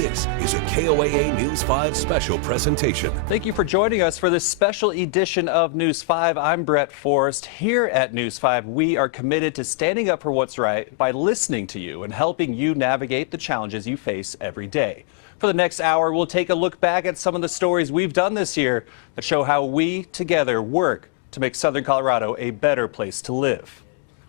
This is a KOAA News 5 special presentation. Thank you for joining us for this special edition of News 5. I'm Brett Forrest. Here at News 5, we are committed to standing up for what's right by listening to you and helping you navigate the challenges you face every day. For the next hour, we'll take a look back at some of the stories we've done this year that show how we together work to make Southern Colorado a better place to live.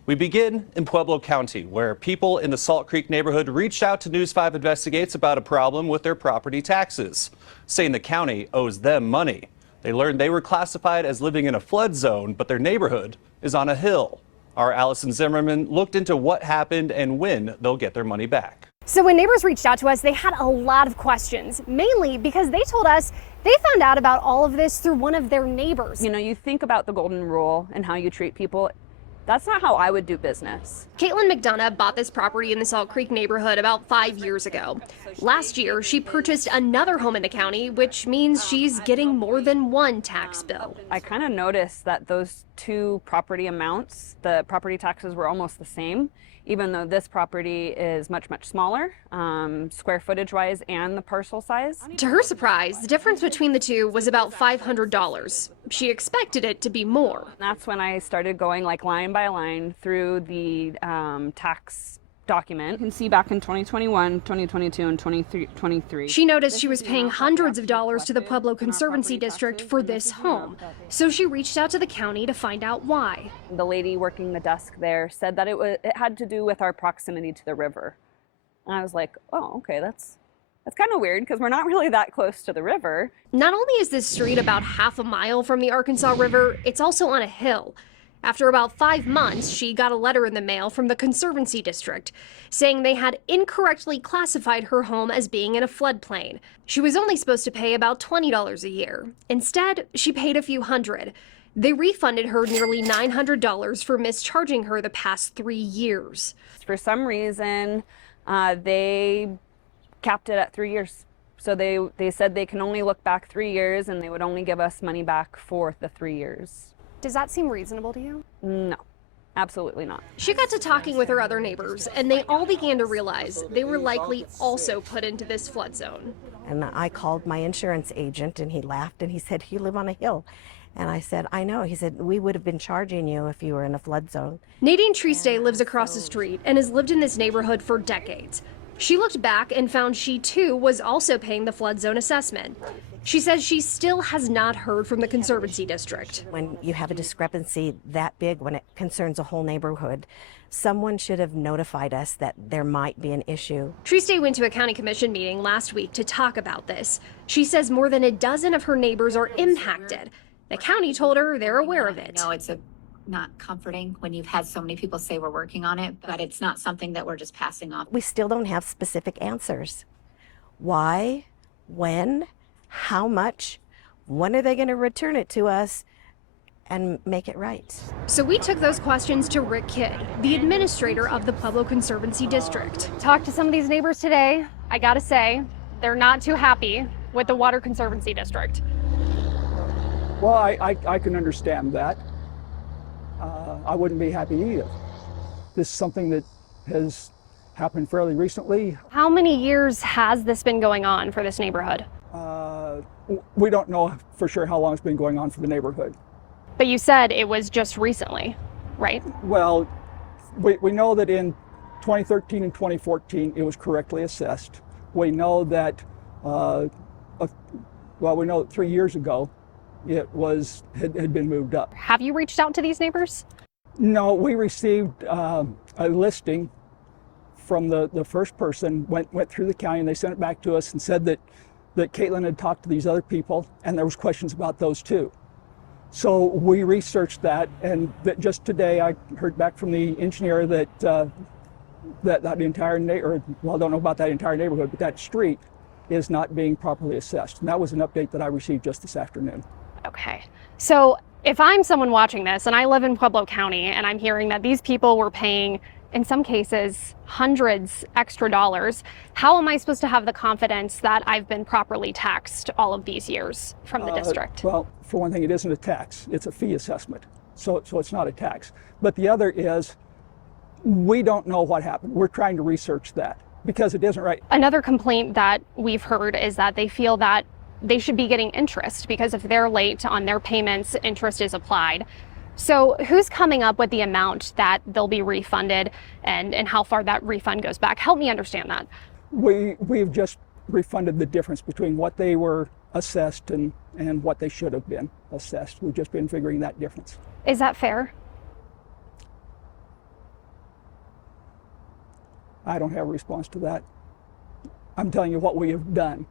We begin in Pueblo County, where people in the Salt Creek neighborhood reached out to News 5 Investigates about a problem with their property taxes, saying the county owes them money. They learned they were classified as living in a flood zone, but their neighborhood is on a hill. Our Allison Zimmerman looked into what happened and when they'll get their money back. So when neighbors reached out to us, they had a lot of questions, mainly because they told us they found out about all of this through one of their neighbors. You know, you think about the golden rule and how you treat people. That's not how I would do business. Caitlin McDonough bought this property in the Salt Creek neighborhood about 5 years ago. Last year, she purchased another home in the county, which means she's getting more than one tax bill. I kind of noticed that those two property amounts, the property taxes were almost the same, even though this property is much, much smaller, square footage wise and the parcel size. To her surprise, the difference between the two was about $500. She expected it to be more. That's when I started going like line by line through the tax document. You can see back in 2021, 2022, and 2023. She noticed she was paying hundreds of dollars to the Pueblo Conservancy District for this home. So she reached out to the county to find out why. The lady working the desk there said that it had to do with our proximity to the river. And I was like, oh, okay, that's kind of weird because we're not really that close to the river. Not only is this street about half a mile from the Arkansas River, it's also on a hill. After about 5 months, she got a letter in the mail from the Conservancy District saying they had incorrectly classified her home as being in a floodplain. She was only supposed to pay about $20 a year. Instead, she paid a few hundred. They refunded her nearly $900 for mischarging her the past 3 years. For some reason, they capped it at 3 years. So they said they can only look back 3 years and they would only give us money back for the 3 years. Does that seem reasonable to you? No, absolutely not. She got to talking with her other neighbors, and they all began to realize they were likely also put into this flood zone. And I called my insurance agent, and he laughed, and he said, "You live on a hill." And I said, "I know." He said, "We would have been charging you if you were in a flood zone." Nadine Triste lives across the street and has lived in this neighborhood for decades. She looked back and found she, too, was also paying the flood zone assessment. She says she still has not heard from the Conservancy District. When you have a discrepancy that big, when it concerns a whole neighborhood, someone should have notified us that there might be an issue. Triste went to a county commission meeting last week to talk about this. She says more than a dozen of her neighbors are impacted. The county told her they're aware of it. No, it's not comforting when you've had so many people say we're working on it, but it's not something that we're just passing off. We still don't have specific answers. Why? When? How much? When are they going to return it to us and make it right? So we took those questions to Rick Kidd, the administrator of the Pueblo Conservancy District. Talked to some of these neighbors today. I gotta say, they're not too happy with the Water Conservancy District. Well, I can understand that. I wouldn't be happy either. This is something that has happened fairly recently. How many years has this been going on for this neighborhood? We don't know for sure how long it's been going on for the neighborhood. But you said it was just recently, right? Well, we know that in 2013 and 2014 it was correctly assessed. We know that, we know that 3 years ago it had been moved up. Have you reached out to these neighbors? No, we received a listing from the first person, went through the county, and they sent it back to us and said that Caitlin had talked to these other people and there was questions about those too. So we researched that, and that just today I heard back from the engineer that that entire I don't know about that entire neighborhood, but that street is not being properly assessed. And that was an update that I received just this afternoon. Okay. So if I'm someone watching this and I live in Pueblo County and I'm hearing that these people were paying, in some cases, hundreds extra dollars, how am I supposed to have the confidence that I've been properly taxed all of these years from the district? Well, for one thing, it isn't a tax. It's a fee assessment. So it's not a tax. But the other is, we don't know what happened. We're trying to research that. because it isn't right. Another complaint that we've heard is that they feel that they should be getting interest because if they're late on their payments, interest is applied. So who's coming up with the amount that they'll be refunded and how far that refund goes back? Help me understand that. We've just refunded the difference between what they were assessed and what they should have been assessed. We've just been figuring that difference. Is that fair? I don't have a response to that. I'm telling you what we have done.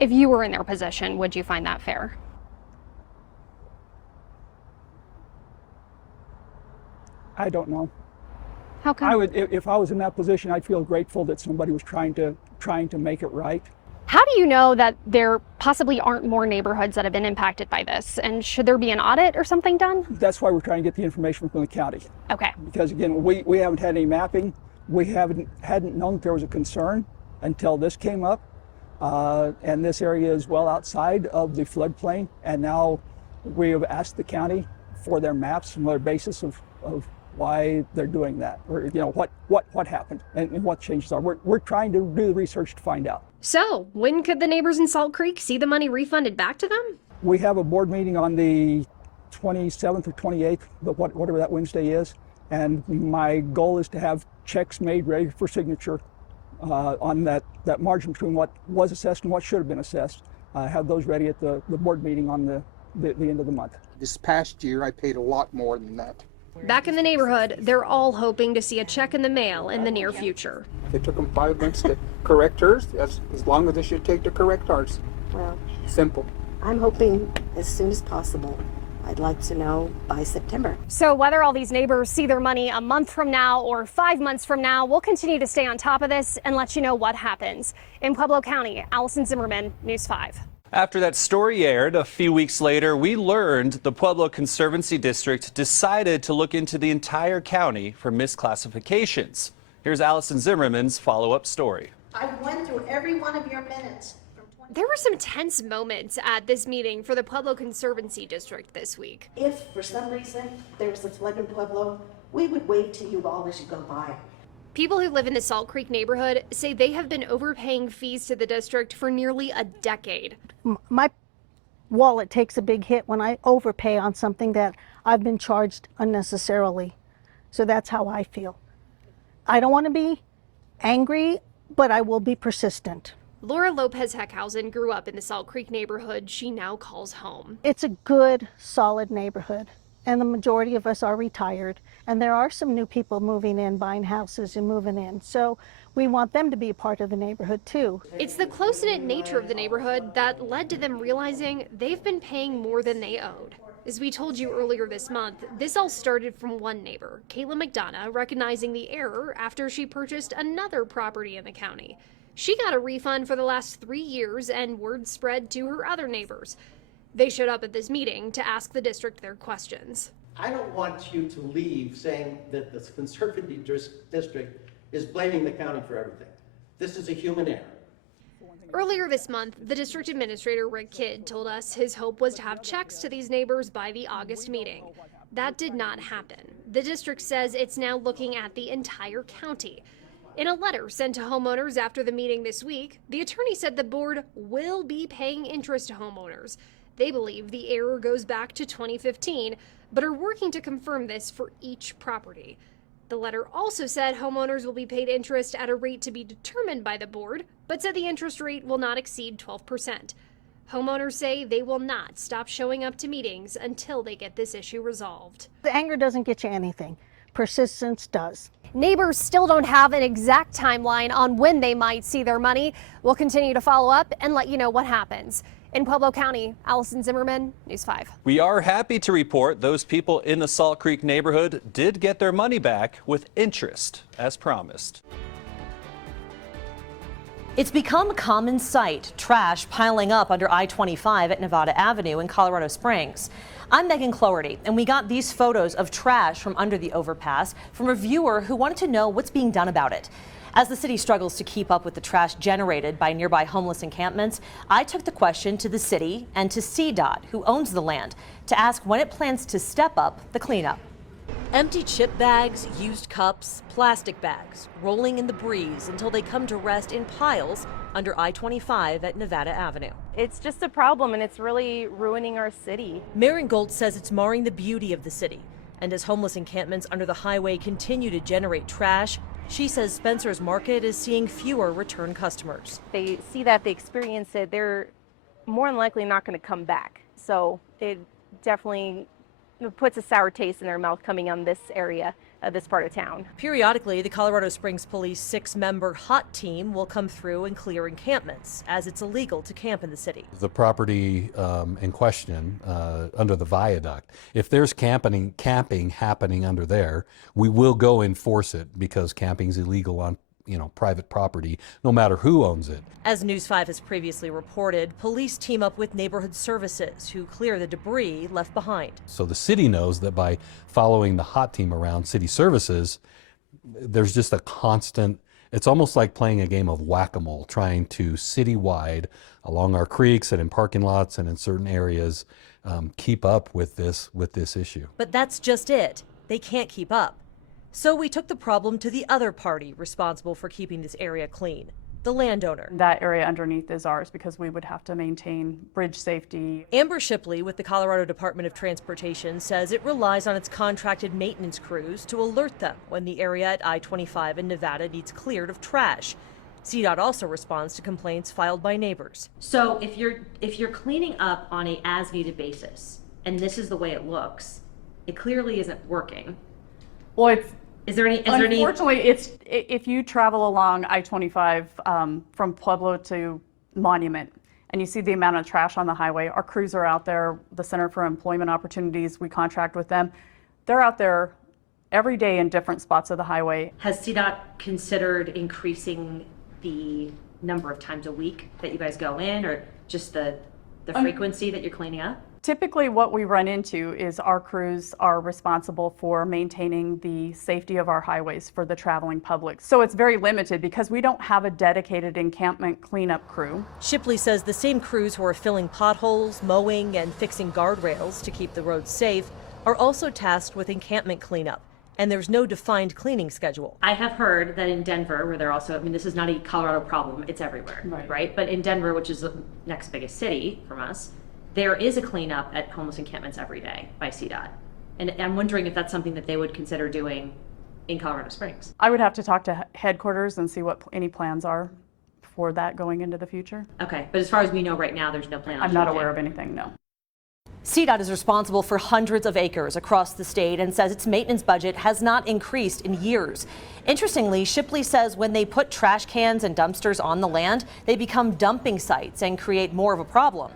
If you were in their position, would you find that fair? I don't know. How come? If I was in that position, I'd feel grateful that somebody was trying to make it right. How do you know that there possibly aren't more neighborhoods that have been impacted by this? And should there be an audit or something done? That's why we're trying to get the information from the county. Okay. Because again, we haven't had any mapping. We hadn't known that there was a concern until this came up. And this area is well outside of the floodplain. And now we have asked the county for their maps and their basis of why they're doing that, or what happened and what changes are. We're trying to do the research to find out. So, when could the neighbors in Salt Creek see the money refunded back to them? We have a board meeting on the 27th or 28th, whatever that Wednesday is, and my goal is to have checks made ready for signature on that margin between what was assessed and what should have been assessed. Have those ready at the board meeting on the end of the month. This past year, I paid a lot more than that. Back in the neighborhood, they're all hoping to see a check in the mail in the near future. It took them 5 months to correct hers, as long as it should take to correct ours. Well, Simple. I'm hoping as soon as possible. I'd like to know by September. So whether all these neighbors see their money a month from now or 5 months from now, we'll continue to stay on top of this and let you know what happens. In Pueblo County, Allison Zimmerman, News 5. After that story aired a few weeks later, we learned the Pueblo Conservancy District decided to look into the entire county for misclassifications. Here's Allison Zimmerman's follow-up story. I went through every one of your minutes. There were some tense moments at this meeting for the Pueblo Conservancy District this week. If for some reason there was a flood in Pueblo, we would wait till you all as you go by. People who live in the Salt Creek neighborhood say they have been overpaying fees to the district for nearly a decade. My wallet takes a big hit when I overpay on something that I've been charged unnecessarily. So that's how I feel. I don't want to be angry, but I will be persistent. Laura Lopez Heckhausen grew up in the Salt Creek neighborhood she now calls home. It's a good, solid neighborhood, and the majority of us are retired, and there are some new people moving in, buying houses and moving in. So we want them to be a part of the neighborhood too. It's the close-knit nature of the neighborhood that led to them realizing they've been paying more than they owed. As we told you earlier this month, this all started from one neighbor, Caitlin McDonough, recognizing the error after she purchased another property in the county. She got a refund for the last 3 years, and word spread to her other neighbors. They showed up at this meeting to ask the district their questions. I don't want you to leave saying that the conservative district is blaming the county for everything. This is a human error. Earlier this month, the district administrator, Rick Kidd, told us his hope was to have checks to these neighbors by the August meeting. That did not happen. The district says it's now looking at the entire county. In a letter sent to homeowners after the meeting this week, the attorney said the board will be paying interest to homeowners. They believe the error goes back to 2015, but are working to confirm this for each property. The letter also said homeowners will be paid interest at a rate to be determined by the board, but said the interest rate will not exceed 12%. Homeowners say they will not stop showing up to meetings until they get this issue resolved. The anger doesn't get you anything. Persistence does. Neighbors still don't have an exact timeline on when they might see their money. We'll continue to follow up and let you know what happens. In Pueblo County, Allison Zimmerman, News 5. We are happy to report those people in the Salt Creek neighborhood did get their money back with interest, as promised. It's become a common sight, trash piling up under I-25 at Nevada Avenue in Colorado Springs. I'm Megan Cloherty, and we got these photos of trash from under the overpass from a viewer who wanted to know what's being done about it. As the city struggles to keep up with the trash generated by nearby homeless encampments, I took the question to the city and to CDOT, who owns the land, to ask when it plans to step up the cleanup. Empty chip bags, used cups, plastic bags, rolling in the breeze until they come to rest in piles under I-25 at Nevada Avenue. It's just a problem, and it's really ruining our city. Maren Gold says it's marring the beauty of the city. And as homeless encampments under the highway continue to generate trash, she says Spencer's Market is seeing fewer return customers. They see that, they experience it, they're more than likely not going to come back. So it definitely puts a sour taste in their mouth coming on this area, this part of town. Periodically, the Colorado Springs Police 6-member HOT team will come through and clear encampments, as it's illegal to camp in the city. The property in question under the viaduct, if there's camping happening under there, we will go enforce it because camping is illegal on private property, no matter who owns it. As News 5 has previously reported, police team up with neighborhood services who clear the debris left behind. So the city knows that by following the HOT team around city services, there's just a constant, it's almost like playing a game of whack-a-mole, trying to citywide, along our creeks and in parking lots and in certain areas, keep up with this issue. But that's just it. They can't keep up. So we took the problem to the other party responsible for keeping this area clean, the landowner. That area underneath is ours because we would have to maintain bridge safety. Amber Shipley with the Colorado Department of Transportation says it relies on its contracted maintenance crews to alert them when the area at I-25 in Nevada needs cleared of trash. CDOT also responds to complaints filed by neighbors. So if you're cleaning up on a as-needed basis, and this is the way it looks, it clearly isn't working. Well, unfortunately, it's if you travel along I-25 from Pueblo to Monument and you see the amount of trash on the highway, our crews are out there, the Center for Employment Opportunities, we contract with them. They're out there every day in different spots of the highway. Has CDOT considered increasing the number of times a week that you guys go in, or just the frequency that you're cleaning up? Typically what we run into is our crews are responsible for maintaining the safety of our highways for the traveling public. So it's very limited because we don't have a dedicated encampment cleanup crew. Shipley says the same crews who are filling potholes, mowing, and fixing guardrails to keep the roads safe are also tasked with encampment cleanup. And there's no defined cleaning schedule. I have heard that in Denver, where they're also, this is not a Colorado problem, it's everywhere, right? But in Denver, which is the next biggest city from us, there is a cleanup at homeless encampments every day by CDOT. And I'm wondering if that's something that they would consider doing in Colorado Springs. I would have to talk to headquarters and see what any plans are for that going into the future. Okay, but as far as we know right now, there's no plan on I'm not aware of anything, no. CDOT is responsible for hundreds of acres across the state and says its maintenance budget has not increased in years. Interestingly, Shipley says when they put trash cans and dumpsters on the land, they become dumping sites and create more of a problem.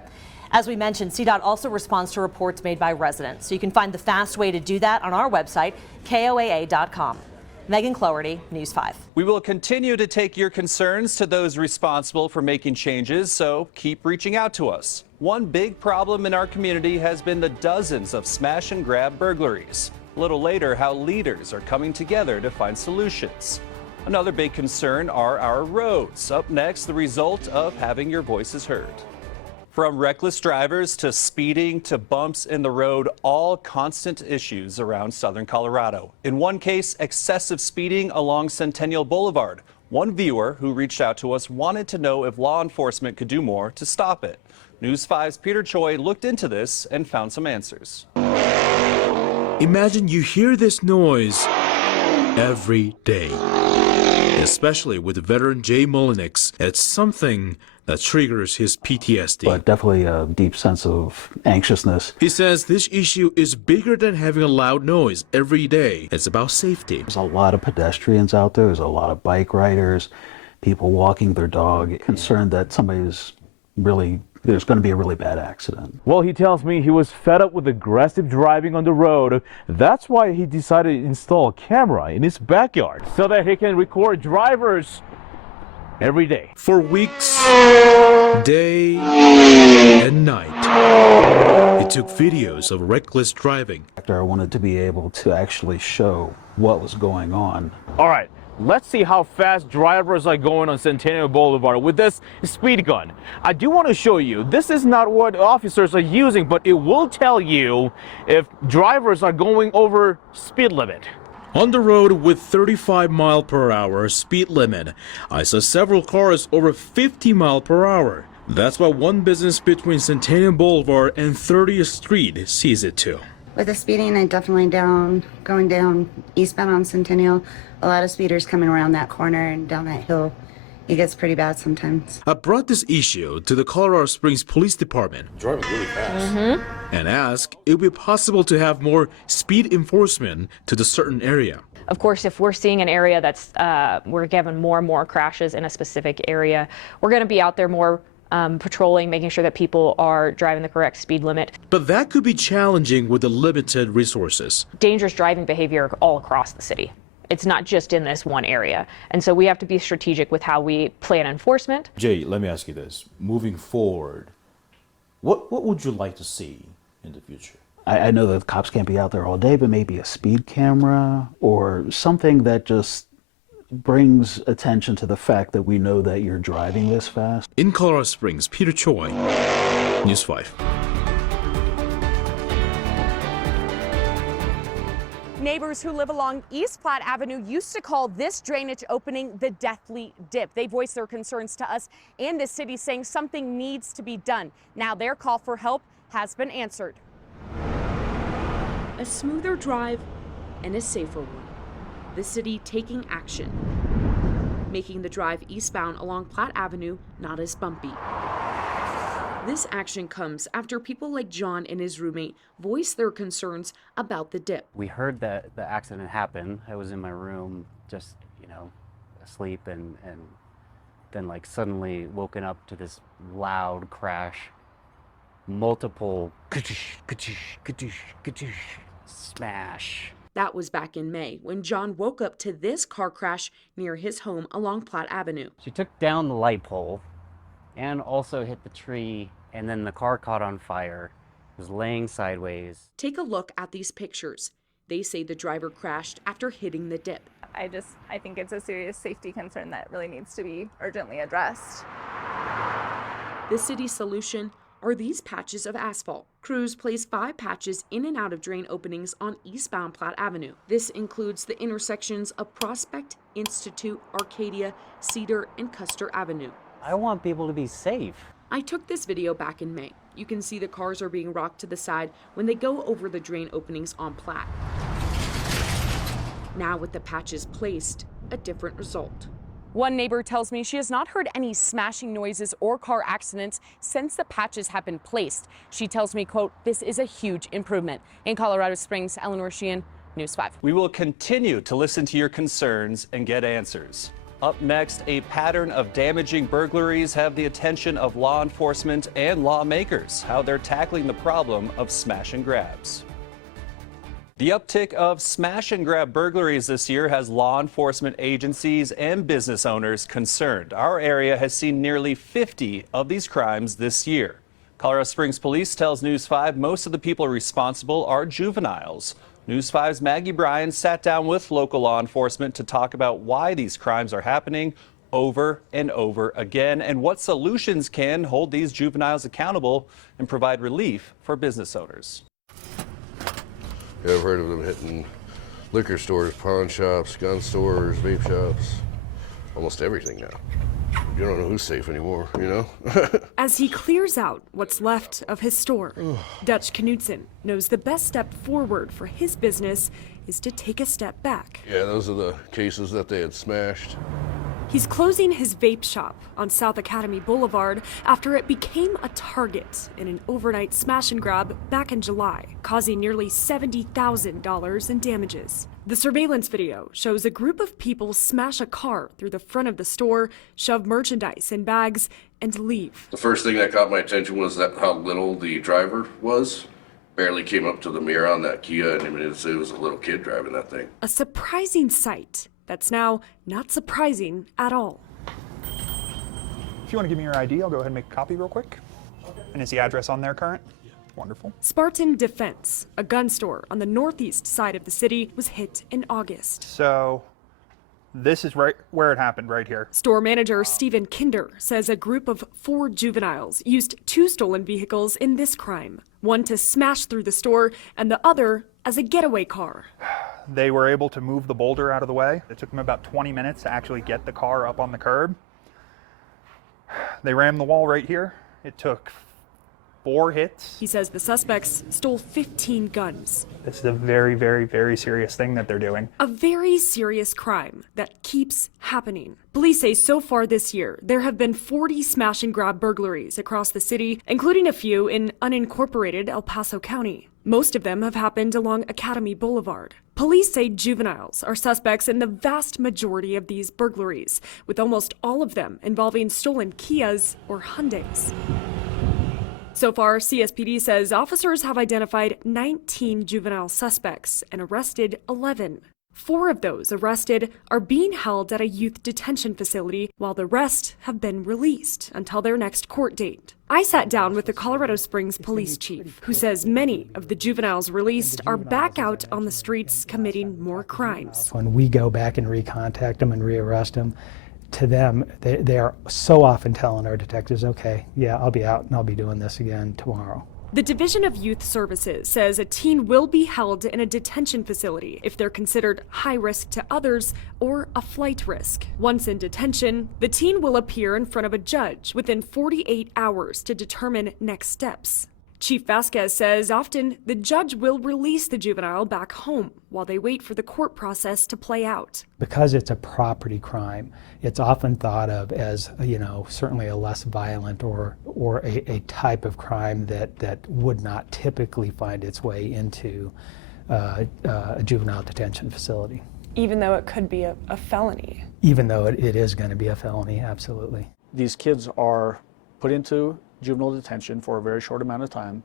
As we mentioned, CDOT also responds to reports made by residents. So you can find the fast way to do that on our website, KOAA.com. Megan Cloherty, News 5. We will continue to take your concerns to those responsible for making changes, so keep reaching out to us. One big problem in our community has been the dozens of smash and grab burglaries. A little later, how leaders are coming together to find solutions. Another big concern are our roads. Up next, the result of having your voices heard. From reckless drivers to speeding to bumps in the road, all constant issues around southern Colorado. In one case, excessive speeding along Centennial Boulevard. One viewer who reached out to us wanted to know if law enforcement could do more to stop it. News 5's Peter Choi looked into this and found some answers. Imagine you hear this noise every day. Especially with veteran Jay Mullenix, it's something that triggers his PTSD. But definitely a deep sense of anxiousness. He says this issue is bigger than having a loud noise every day. It's about safety. There's a lot of pedestrians out there. There's a lot of bike riders, people walking their dog, concerned that somebody's there's going to be a really bad accident. Well, he tells me he was fed up with aggressive driving on the road. That's why he decided to install a camera in his backyard so that he can record drivers every day. For weeks, day and night, he took videos of reckless driving. I wanted to be able to actually show what was going on. All right, Let's see how fast drivers are going on Centennial Boulevard with this speed gun. I do want to show you, this is not what officers are using, but it will tell you if drivers are going over speed limit. On the road with 35-mile-per-hour speed limit, I saw several cars over 50 miles per hour. That's what one business between Centennial Boulevard and 30th Street sees it too. With the speeding, I definitely going down eastbound on Centennial. A lot of speeders coming around that corner and down that hill. It gets pretty bad sometimes. I brought this issue to the Colorado Springs Police Department. Driving really fast. And asked if it would be possible to have more speed enforcement to the certain area. Of course, if we're seeing an area that's, we're having more and more crashes in a specific area, we're going to be out there more patrolling, making sure that people are driving the correct speed limit. But that could be challenging with the limited resources. Dangerous driving behavior all across the city. It's not just in this one area. And so we have to be strategic with how we plan enforcement. Jay, let me ask you this. Moving forward, what would you like to see in the future? I know that the cops can't be out there all day, but maybe a speed camera or something that just brings attention to the fact that we know that you're driving this fast. In Colorado Springs, Peter Choi, News 5. Neighbors who live along East Platte Avenue used to call this drainage opening the Deathly Dip. They voiced their concerns to us and the city, saying something needs to be done. Now their call for help has been answered. A smoother drive and a safer one. The city taking action, making the drive eastbound along Platte Avenue not as bumpy. This action comes after people like John and his roommate voiced their concerns about the dip. We heard that the accident happened. I was in my room just, asleep and then like suddenly woken up to this loud crash. Multiple smash. That was back in May when John woke up to this car crash near his home along Platte Avenue. She took down the light pole and also hit the tree, and then the car caught on fire. It was laying sideways. Take a look at these pictures. They say the driver crashed after hitting the dip. I think it's a serious safety concern that really needs to be urgently addressed. The city's solution are these patches of asphalt. Crews place 5 patches in and out of drain openings on eastbound Platte Avenue. This includes the intersections of Prospect, Institute, Arcadia, Cedar, and Custer Avenue. I want people to be safe. I took this video back in May. You can see the cars are being rocked to the side when they go over the drain openings on Platte. Now with the patches placed, a different result. One neighbor tells me she has not heard any smashing noises or car accidents since the patches have been placed. She tells me, quote, "This is a huge improvement." In Colorado Springs, Eleanor Sheehan, News 5. We will continue to listen to your concerns and get answers. Up next, a pattern of damaging burglaries have the attention of law enforcement and lawmakers, how they're tackling the problem of smash and grabs. The uptick of smash and grab burglaries this year has law enforcement agencies and business owners concerned. Our area has seen nearly 50 of these crimes this year. Colorado Springs Police tells News 5 most of the people responsible are juveniles. News 5's Maggie Bryan sat down with local law enforcement to talk about why these crimes are happening over and over again and what solutions can hold these juveniles accountable and provide relief for business owners. Yeah, I've heard of them hitting liquor stores, pawn shops, gun stores, vape shops, almost everything now. You don't know who's safe anymore, As he clears out what's left of his store, Dutch Knudsen knows the best step forward for his business is to take a step back. Yeah, those are the cases that they had smashed. He's closing his vape shop on South Academy Boulevard after it became a target in an overnight smash and grab back in July, causing nearly $70,000 in damages. The surveillance video shows a group of people smash a car through the front of the store, shove merchandise in bags, and leave. The first thing that caught my attention was how little the driver was. Barely came up to the mirror on that Kia, and it was a little kid driving that thing. A surprising sight that's now not surprising at all. If you want to give me your ID, I'll go ahead and make a copy real quick. Okay. And is the address on there current? Yeah. Wonderful. Spartan Defense, a gun store on the northeast side of the city, was hit in August. So This is right where it happened, right here. Store manager Stephen Kinder says a group of 4 juveniles used 2 stolen vehicles in this crime, one to smash through the store and the other as a getaway car. They were able to move the boulder out of the way. It took them about 20 minutes to actually get the car up on the curb. They rammed the wall right here. It took 4 hits. He says the suspects stole 15 guns. This is a very, very, very serious thing that they're doing. A very serious crime that keeps happening. Police say so far this year, there have been 40 smash and grab burglaries across the city, including a few in unincorporated El Paso County. Most of them have happened along Academy Boulevard. Police say juveniles are suspects in the vast majority of these burglaries, with almost all of them involving stolen Kias or Hyundais. So far, CSPD says officers have identified 19 juvenile suspects and arrested 11. 4 of those arrested are being held at a youth detention facility, while the rest have been released until their next court date. I sat down with the Colorado Springs police chief, who says many of the juveniles released are back out on the streets committing more crimes. When we go back and recontact them and rearrest them, to them, they are so often telling our detectives, okay, yeah, I'll be out and I'll be doing this again tomorrow. The Division of Youth Services says a teen will be held in a detention facility if they're considered high risk to others or a flight risk. Once in detention, the teen will appear in front of a judge within 48 hours to determine next steps. Chief Vasquez says often the judge will release the juvenile back home while they wait for the court process to play out. Because it's a property crime, it's often thought of as, certainly a less violent or a type of crime that would not typically find its way into a juvenile detention facility. Even though it could be a felony. Even though it is going to be a felony, absolutely. These kids are put into juvenile detention for a very short amount of time,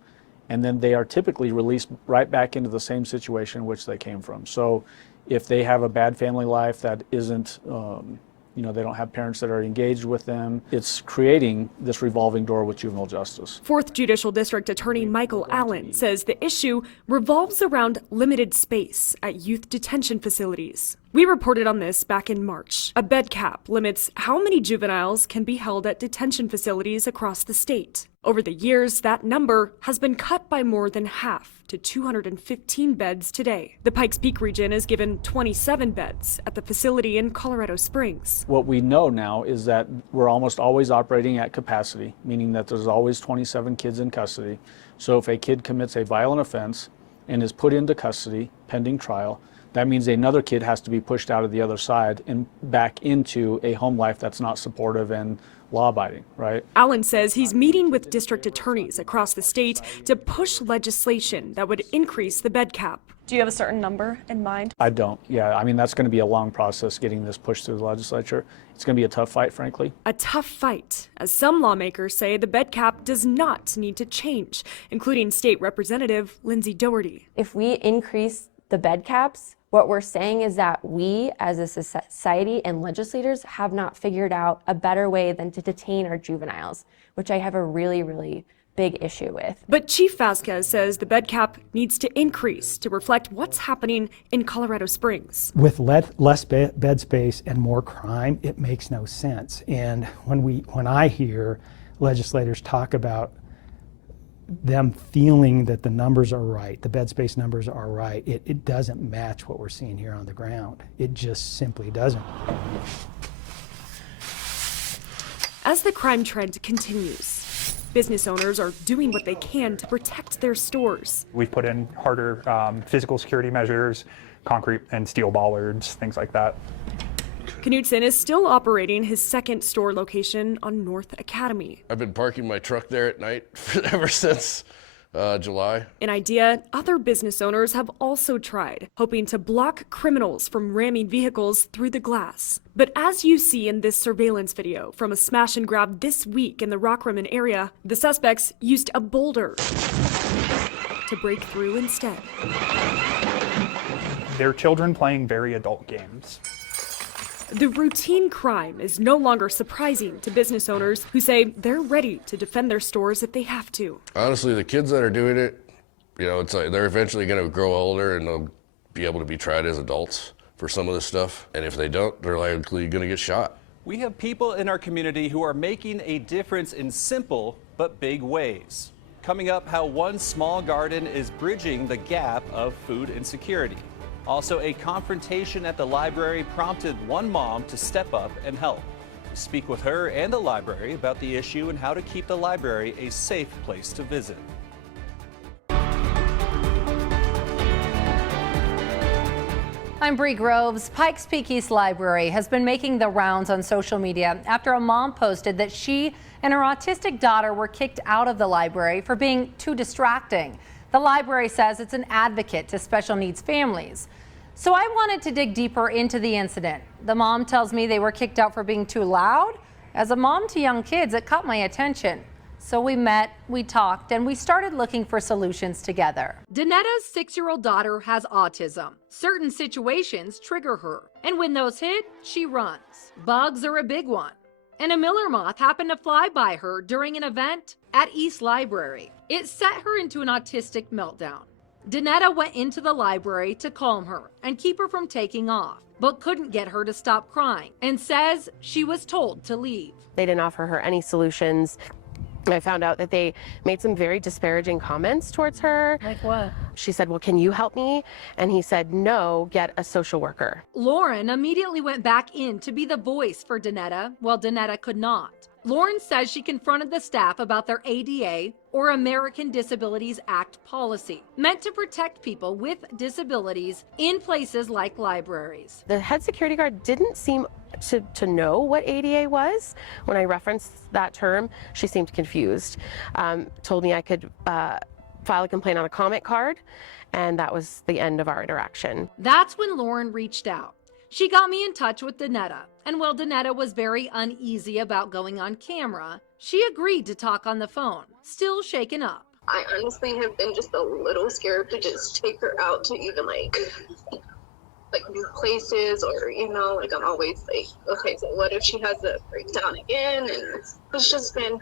and then they are typically released right back into the same situation in which they came from. So if they have a bad family life that isn't, they don't have parents that are engaged with them, it's creating this revolving door with juvenile justice. 4th Judicial District Attorney Michael Allen says the issue revolves around limited space at youth detention facilities. We reported on this back in March. A bed cap limits how many juveniles can be held at detention facilities across the state. Over the years, that number has been cut by more than half to 215 beds today. The Pikes Peak region is given 27 beds at the facility in Colorado Springs. What we know now is that we're almost always operating at capacity, meaning that there's always 27 kids in custody. So if a kid commits a violent offense and is put into custody pending trial, that means another kid has to be pushed out of the other side and back into a home life that's not supportive and law-abiding, right? Allen says he's meeting with district attorneys across the state to push legislation that would increase the bed cap. Do you have a certain number in mind? I don't. Yeah, I mean, that's going to be a long process getting this pushed through the legislature. It's going to be a tough fight, frankly. A tough fight, as some lawmakers say the bed cap does not need to change, including State Representative Lindsay Doherty. If we increase the bed caps, what we're saying is that we as a society and legislators have not figured out a better way than to detain our juveniles, which I have a really, really big issue with. But Chief Vasquez says the bed cap needs to increase to reflect what's happening in Colorado Springs. With less bed space and more crime, it makes no sense. And when I hear legislators talk about them feeling that the numbers are right, the bed space numbers are right, it doesn't match what we're seeing here on the ground. It just simply doesn't. As the crime trend continues, business owners are doing what they can to protect their stores. We've put in harder physical security measures, concrete and steel bollards, things like that. Knudsen is still operating his second store location on North Academy. I've been parking my truck there at night ever since July. An idea other business owners have also tried, hoping to block criminals from ramming vehicles through the glass. But as you see in this surveillance video from a smash and grab this week in the Rockrimmon area, the suspects used a boulder to break through instead. They're children playing very adult games. The routine crime is no longer surprising to business owners who say they're ready to defend their stores if they have to. Honestly, the kids that are doing it, it's like they're eventually going to grow older and they'll be able to be tried as adults. for some of this stuff. And if they don't, they're likely going to get shot. We have people in our community who are making a difference in simple but big ways. Coming up, how one small garden is bridging the gap of food insecurity. Also, a confrontation at the library prompted one mom to step up and help. We speak with her and the library about the issue and how to keep the library a safe place to visit. I'm Bree Groves. Pikes Peak East Library has been making the rounds on social media after a mom posted that she and her autistic daughter were kicked out of the library for being too distracting. The library says it's an advocate to special needs families. So I wanted to dig deeper into the incident. The mom tells me they were kicked out for being too loud. As a mom to young kids, it caught my attention. So we met, we talked, and we started looking for solutions together. Danetta's 6-year-old daughter has autism. Certain situations trigger her, and when those hit, she runs. Bugs are a big one. And a Miller moth happened to fly by her during an event at East Library. It set her into an autistic meltdown. Danetta went into the library to calm her and keep her from taking off, but couldn't get her to stop crying and says she was told to leave. They didn't offer her any solutions. I found out that they made some very disparaging comments towards her. Like what? She said, well, can you help me? And he said, no, get a social worker. Lauren immediately went back in to be the voice for Danetta, while Danetta could not. Lauren says she confronted the staff about their ADA, or American Disabilities Act policy, meant to protect people with disabilities in places like libraries. The head security guard didn't seem to know what ADA was. When I referenced that term, she seemed confused. Told me I could file a complaint on a comment card, and that was the end of our interaction. That's when Lauren reached out. She got me in touch with Danetta, and while Danetta was very uneasy about going on camera, she agreed to talk on the phone, still shaken up. I honestly have been just a little scared to just take her out to even like new places, or like I'm always like, okay, so what if she has a breakdown again? And it's just been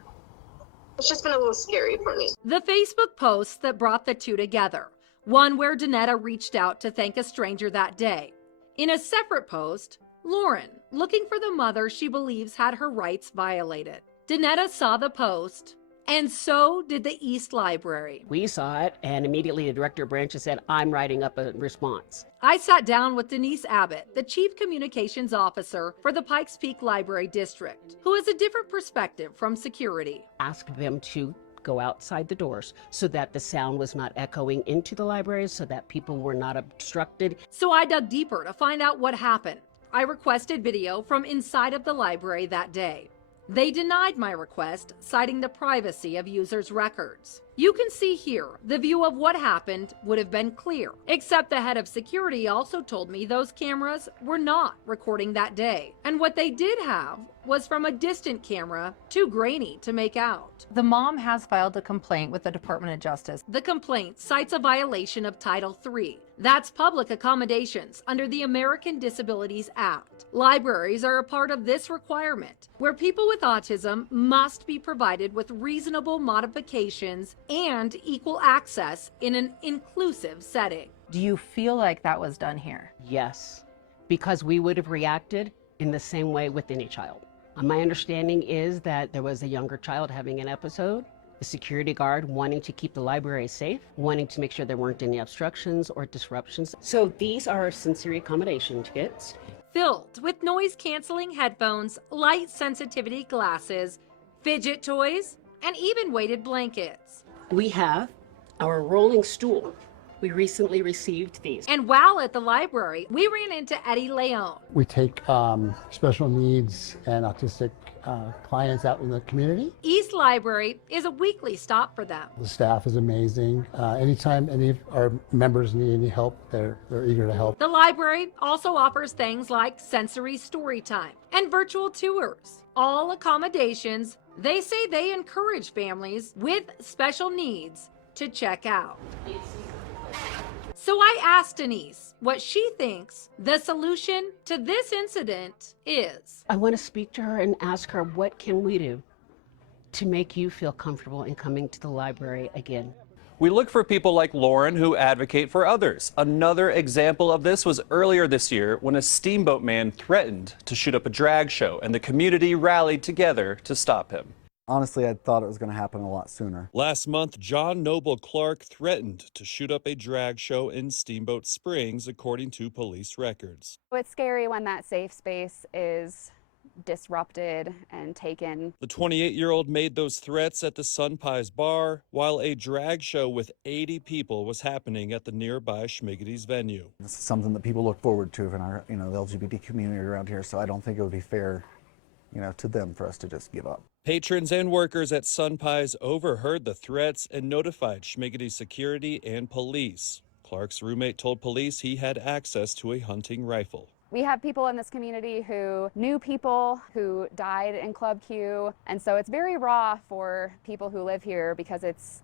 a little scary for me. The Facebook posts that brought the two together, one where Danetta reached out to thank a stranger that day. In a separate post, Lauren looking for the mother she believes had her rights violated. Danetta saw the post, and so did the East Library. We saw it, and immediately the director of branches said, I'm writing up a response. I sat down with Denise Abbott, the Chief Communications Officer for the Pikes Peak Library District, who has a different perspective from security. Ask them to go outside the doors so that the sound was not echoing into the library, so that people were not obstructed. So I dug deeper to find out what happened. I requested video from inside of the library that day. They denied my request, citing the privacy of users' records. You can see here the view of what happened would have been clear, except the head of security also told me those cameras were not recording that day, and what they did have was from a distant camera, too grainy to make out. The mom has filed a complaint with the Department of Justice. The complaint cites a violation of Title III. That's public accommodations under the American Disabilities Act. Libraries are a part of this requirement, where people with autism must be provided with reasonable modifications and equal access in an inclusive setting. Do you feel like that was done here? Yes, because we would have reacted in the same way with any child. My understanding is that there was a younger child having an episode, the security guard wanting to keep the library safe, wanting to make sure there weren't any obstructions or disruptions. So these are sensory accommodation kits. Filled with noise-canceling headphones, light sensitivity glasses, fidget toys, and even weighted blankets. We have our rolling stool. We recently received these. And while at the library, we ran into Eddie Leone. We take special needs and autistic clients out in the community. East Library is a weekly stop for them. The staff is amazing. Anytime any of our members need any help, they're eager to help. The library also offers things like sensory story time and virtual tours. All accommodations, they say they encourage families with special needs to check out. So I asked Denise what she thinks the solution to this incident is. I want to speak to her and ask her, what can we do to make you feel comfortable in coming to the library again? We look for people like Lauren who advocate for others. Another example of this was earlier this year when a steamboat man threatened to shoot up a drag show, and the community rallied together to stop him. Honestly, I thought it was going to happen a lot sooner. Last month, John Noble Clark threatened to shoot up a drag show in Steamboat Springs, according to police records. It's scary when that safe space is disrupted and taken. The 28-year-old made those threats at the Sun Pies bar while a drag show with 80 people was happening at the nearby Schmiggety's venue. This is something that people look forward to in our, the LGBT community around here, so I don't think it would be fair, to them for us to just give up. Patrons and workers at Sun Pies overheard the threats and notified Schmiggety's security and police. Clark's roommate told police he had access to a hunting rifle. We have people in this community who knew people who died in Club Q, and so it's very raw for people who live here because it's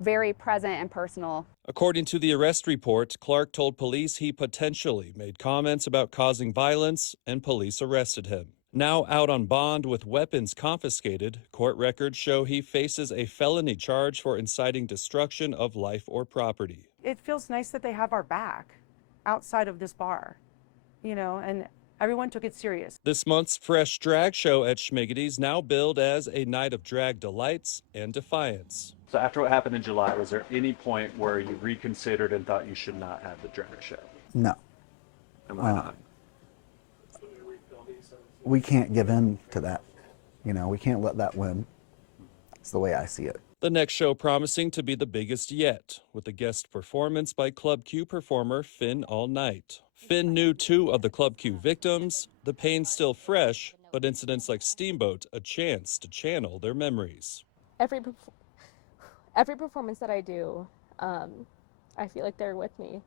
very present and personal. According to the arrest report, Clark told police he potentially made comments about causing violence, and police arrested him. Now out on bond with weapons confiscated, court records show he faces a felony charge for inciting destruction of life or property. It feels nice that they have our back outside of this bar, and everyone took it serious. This month's Fresh Drag Show at Schmiggety's now billed as a night of drag delights and defiance. So after what happened in July, was there any point where you reconsidered and thought you should not have the drag show? No. And why not? We can't give in to that. We can't let that win. It's the way I see it. The next show promising to be the biggest yet, with a guest performance by Club Q performer Finn All Night. Finn knew 2 of the Club Q victims, the pain still fresh, but incidents like Steamboat a chance to channel their memories. Every performance that I do, I feel like they're with me.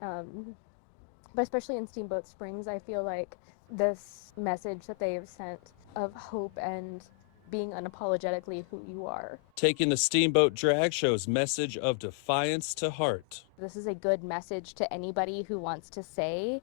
But especially in Steamboat Springs, I feel like this message that they have sent of hope and being unapologetically who you are. Taking the Steamboat Drag Show's message of defiance to heart. This is a good message to anybody who wants to say,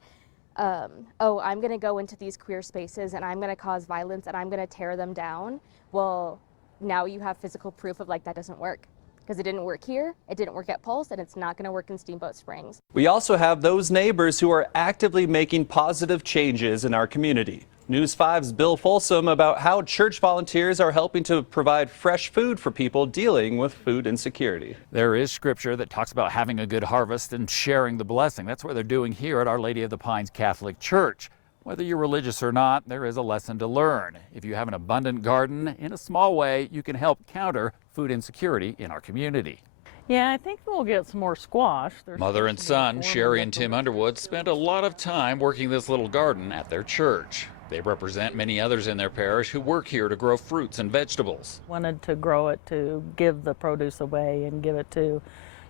oh, I'm going to go into these queer spaces and I'm going to cause violence and I'm going to tear them down. Well, now you have physical proof of that doesn't work. Because it didn't work here, it didn't work at Pulse, and it's not going to work in Steamboat Springs. We also have those neighbors who are actively making positive changes in our community. News 5's Bill Folsom about how church volunteers are helping to provide fresh food for people dealing with food insecurity. There is scripture that talks about having a good harvest and sharing the blessing. That's what they're doing here at Our Lady of the Pines Catholic Church. Whether you're religious or not, there is a lesson to learn. If you have an abundant garden, in a small way, you can help counter food insecurity in our community. Yeah, I think we'll get some more squash. Mother and son, Sherry and Tim Underwood, spent a lot of time working this little garden at their church. They represent many others in their parish who work here to grow fruits and vegetables. Wanted to grow it to give the produce away and give it to,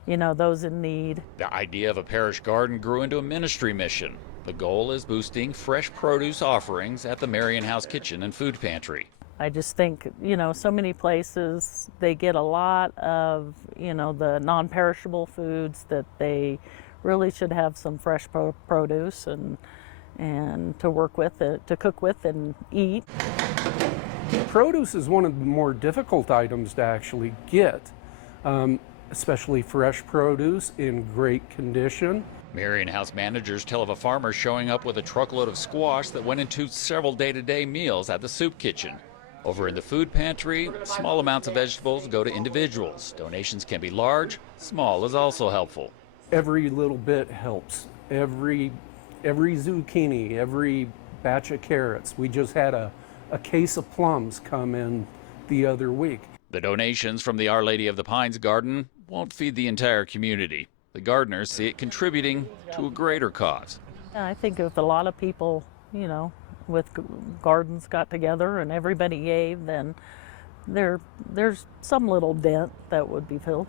those in need. The idea of a parish garden grew into a ministry mission. The goal is boosting fresh produce offerings at the Marion House Kitchen and Food Pantry. I just think, so many places, they get a lot of, the non-perishable foods that they really should have some fresh produce and to work with, to cook with and eat. Produce is one of the more difficult items to actually get, especially fresh produce in great condition. Marion House managers tell of a farmer showing up with a truckload of squash that went into several day-to-day meals at the soup kitchen. Over in the food pantry, small amounts of vegetables go to individuals. Donations can be large, small is also helpful. Every little bit helps. Every zucchini, every batch of carrots. We just had a case of plums come in the other week. The donations from the Our Lady of the Pines garden won't feed the entire community. The gardeners see it contributing to a greater cause. I think if a lot of people, with gardens got together and everybody gave, then there's some little dent that would be filled.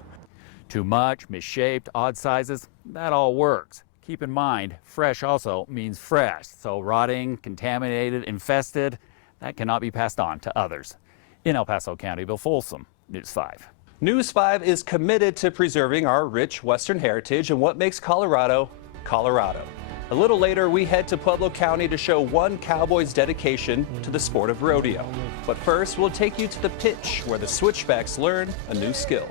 Too much, misshaped, odd sizes, that all works. Keep in mind, fresh also means fresh, so rotting, contaminated, infested, that cannot be passed on to others. In El Paso County, Bill Folsom, News 5. News 5 is committed to preserving our rich Western heritage and what makes Colorado, Colorado. A little later, we head to Pueblo County to show one cowboy's dedication to the sport of rodeo. But first, we'll take you to the pitch where the Switchbacks learn a new skill.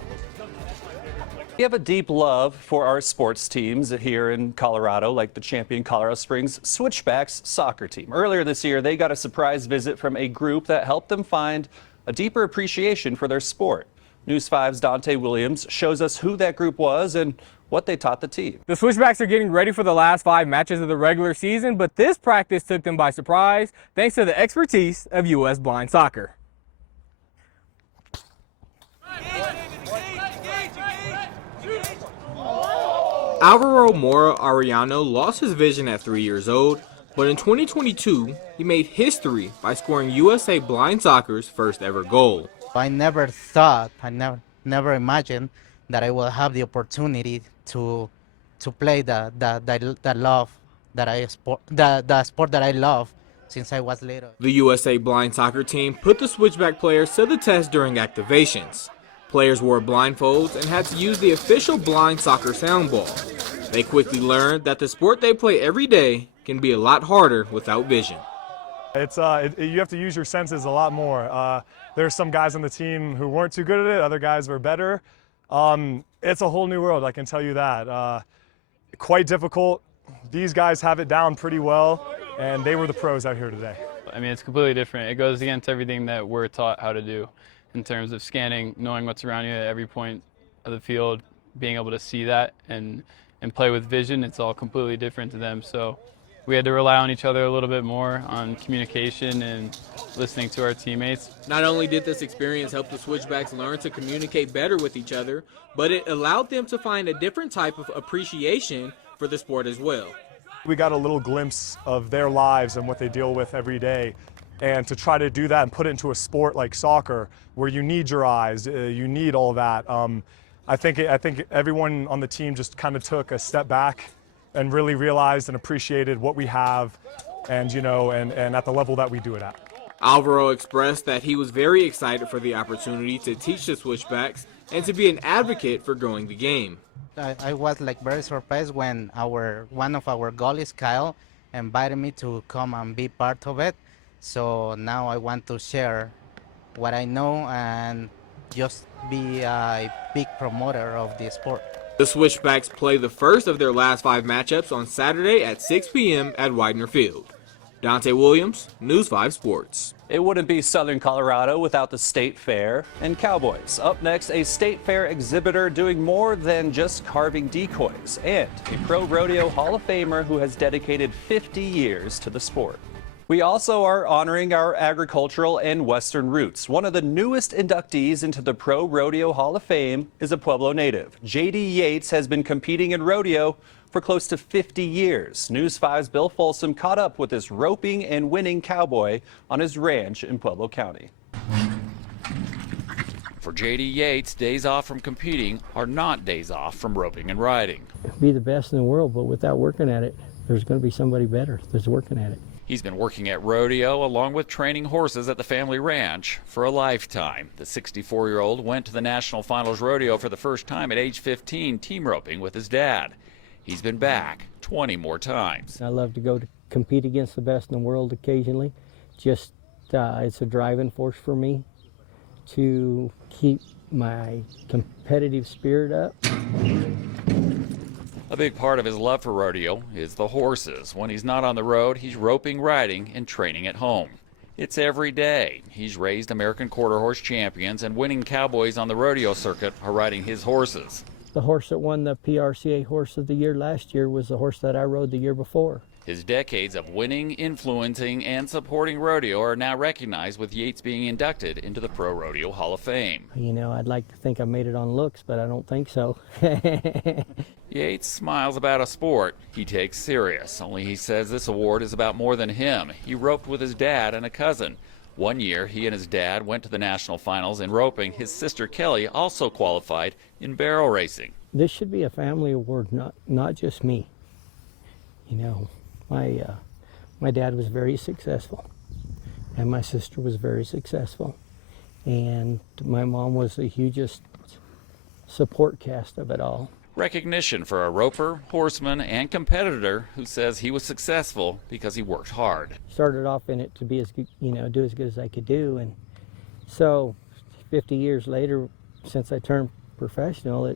We have a deep love for our sports teams here in Colorado, like the champion Colorado Springs Switchbacks soccer team. Earlier this year, they got a surprise visit from a group that helped them find a deeper appreciation for their sport. News 5's Dante Williams shows us who that group was and what they taught the team. The Switchbacks are getting ready for the last 5 matches of the regular season, but this practice took them by surprise thanks to the expertise of U.S. Blind Soccer. Alvaro Mora Arellano lost his vision at 3 years old, but in 2022, he made history by scoring USA Blind Soccer's first ever goal. I never thought, I never imagined that I will have the opportunity to play the sport that I love since I was little. The USA Blind Soccer team put the Switchback players to the test during activations. Players wore blindfolds and had to use the official blind soccer soundball. They quickly learned that the sport they play every day can be a lot harder without vision. You have to use your senses a lot more. There's some guys on the team who weren't too good at it, other guys were better. It's a whole new world, I can tell you that. Quite difficult. These guys have it down pretty well, and they were the pros out here today. I mean, it's completely different. It goes against everything that we're taught how to do in terms of scanning, knowing what's around you at every point of the field, being able to see that and play with vision. It's all completely different to them. So we had to rely on each other a little bit more on communication and listening to our teammates. Not only did this experience help the Switchbacks learn to communicate better with each other, but it allowed them to find a different type of appreciation for the sport as well. We got a little glimpse of their lives and what they deal with every day. And to try to do that and put it into a sport like soccer, where you need your eyes, you need all that. I think everyone on the team just kind of took a step back and really realized and appreciated what we have, and and at the level that we do it at. Alvaro expressed that he was very excited for the opportunity to teach the Switchbacks and to be an advocate for growing the game. I was very surprised when one of our goalies, Kyle, invited me to come and be part of it. So now I want to share what I know and just be a big promoter of the sport. The Switchbacks play the first of their last 5 matchups on Saturday at 6 p.m. at Widener Field. Dante Williams, News 5 Sports. It wouldn't be Southern Colorado without the State Fair and cowboys. Up next, a State Fair exhibitor doing more than just carving decoys, and a Pro Rodeo Hall of Famer who has dedicated 50 years to the sport. We also are honoring our agricultural and Western roots. One of the newest inductees into the Pro Rodeo Hall of Fame is a Pueblo native. J.D. Yates has been competing in rodeo for close to 50 years. News 5's Bill Folsom caught up with this roping and winning cowboy on his ranch in Pueblo County. For J.D. Yates, days off from competing are not days off from roping and riding. Be the best in the world, but without working at it, there's going to be somebody better that's working at it. He's been working at rodeo along with training horses at the family ranch for a lifetime. The 64-year-old went to the National Finals Rodeo for the first time at age 15, team roping with his dad. He's been back 20 more times. I love to go to compete against the best in the world occasionally. Just it's a driving force for me to keep my competitive spirit up. A big part of his love for rodeo is the horses. When he's not on the road, he's roping, riding, and training at home. It's every day. He's raised American quarter horse champions, and winning cowboys on the rodeo circuit are riding his horses. The horse that won the PRCA Horse of the Year last year was the horse that I rode the year before. His decades of winning, influencing, and supporting rodeo are now recognized, with Yates being inducted into the Pro Rodeo Hall of Fame. You know, I'd like to think I made it on looks, but I don't think so. Yates smiles about a sport he takes serious, only he says this award is about more than him. He roped with his dad and a cousin. One year, he and his dad went to the national finals in roping. His sister Kelly also qualified in barrel racing. This should be a family award, not just me. You know, my dad was very successful, and my sister was very successful, and my mom was the hugest support cast of it all. Recognition for a roper, horseman, and competitor who says he was successful because he worked hard. Started off in it to be as good, do as good as I could do, and so 50 years later, since I turned professional,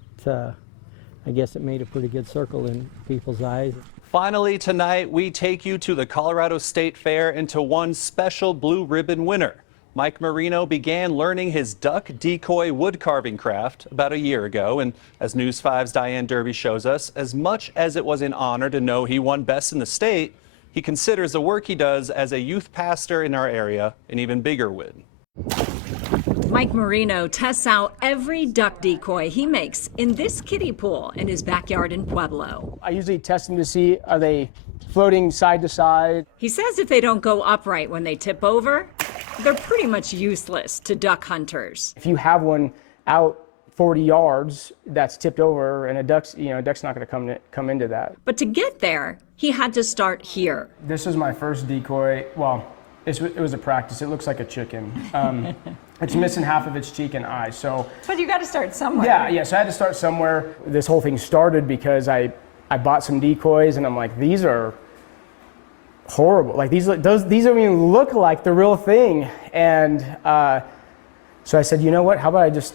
I guess it made a pretty good circle in people's eyes. Finally tonight, we take you to the Colorado State Fair and to one special blue ribbon winner. Mike Marino began learning his duck decoy wood carving craft about a year ago, and as News 5's Diane Derby shows us, as much as it was an honor to know he won best in the state, he considers the work he does as a youth pastor in our area an even bigger win. Mike Marino tests out every duck decoy he makes in this kiddie pool in his backyard in Pueblo. I usually test them to see, are they floating side to side? He says if they don't go upright when they tip over, they're pretty much useless to duck hunters. If you have one out 40 yards that's tipped over, and a duck's not going to come into that. But to get there, he had to start here. This is my first decoy. Well, it was a practice. It looks like a chicken. It's missing half of its cheek and eye. So. But you got to start somewhere. Yeah. So I had to start somewhere. This whole thing started because I bought some decoys, and I'm like, these are horrible. Like these don't even look like the real thing. And so I said, you know what? How about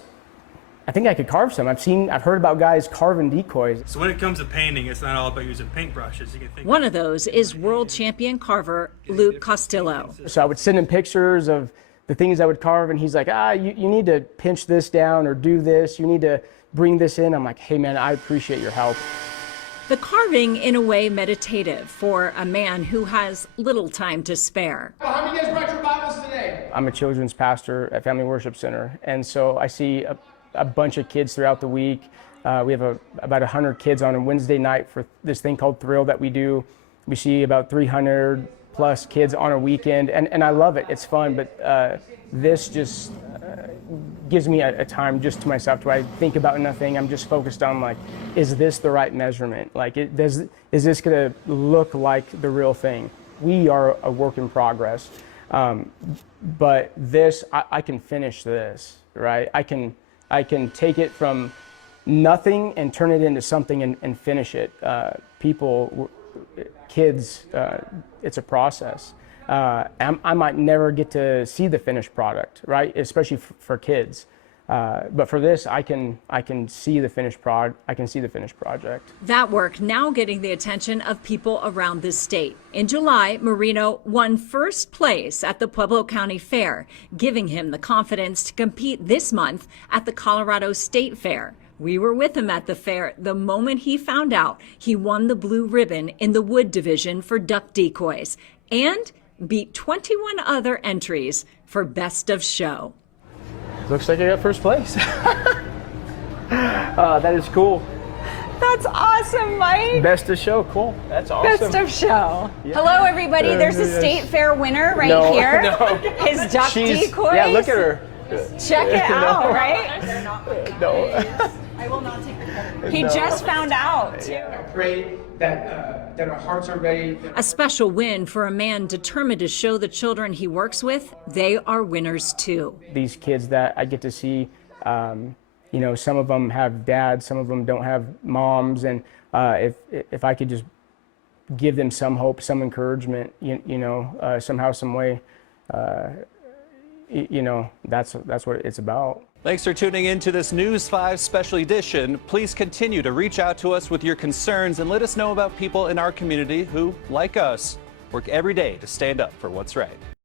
I think I could carve some. I've heard about guys carving decoys. So when it comes to painting, it's not all about using paintbrushes. You can think one of those is world champion carver Luke Castillo. So I would send him pictures of the things I would carve, and he's like, you need to pinch this down or do this. You need to bring this in. I'm like, hey man, I appreciate your help. The carving, in a way, meditative for a man who has little time to spare. How many of you guys brought your Bibles today? I'm a children's pastor at Family Worship Center, and so I see a bunch of kids throughout the week. We have about 100 kids on a Wednesday night for this thing called Thrill that we do. We see about 300 plus kids on a weekend, and I love it. It's fun, but this just gives me a time just to myself where I think about nothing. I'm just focused on, like, is this the right measurement? Like, is this gonna look like the real thing? We are a work in progress, but this, I can finish this, right? I can take it from nothing and turn it into something and finish it. Kids, it's a process. I might never get to see the finished product, right? Especially for kids. But for this, I can see the finished project. That work now getting the attention of people around the state. In July, Marino won first place at the Pueblo County Fair, giving him the confidence to compete this month at the Colorado State Fair. We were with him at the fair the moment he found out he won the blue ribbon in the wood division for duck decoys and beat 21 other entries for best of show. Looks like I got first place. That is cool. That's awesome, Mike. Best of show, cool. That's awesome. Best of show. Yeah. Hello, everybody. There's a state fair winner right here. No. His duck decoys. Yeah, look at her. Check it out, No. right? No. I will not take the credit. He just found out. I pray that our hearts are ready. A special win for a man determined to show the children he works with they are winners too. These kids that I get to see, some of them have dads, some of them don't have moms, and if I could just give them some hope, some encouragement, somehow, some way, that's what it's about. Thanks for tuning in to this News 5 special edition. Please continue to reach out to us with your concerns and let us know about people in our community who, like us, work every day to stand up for what's right.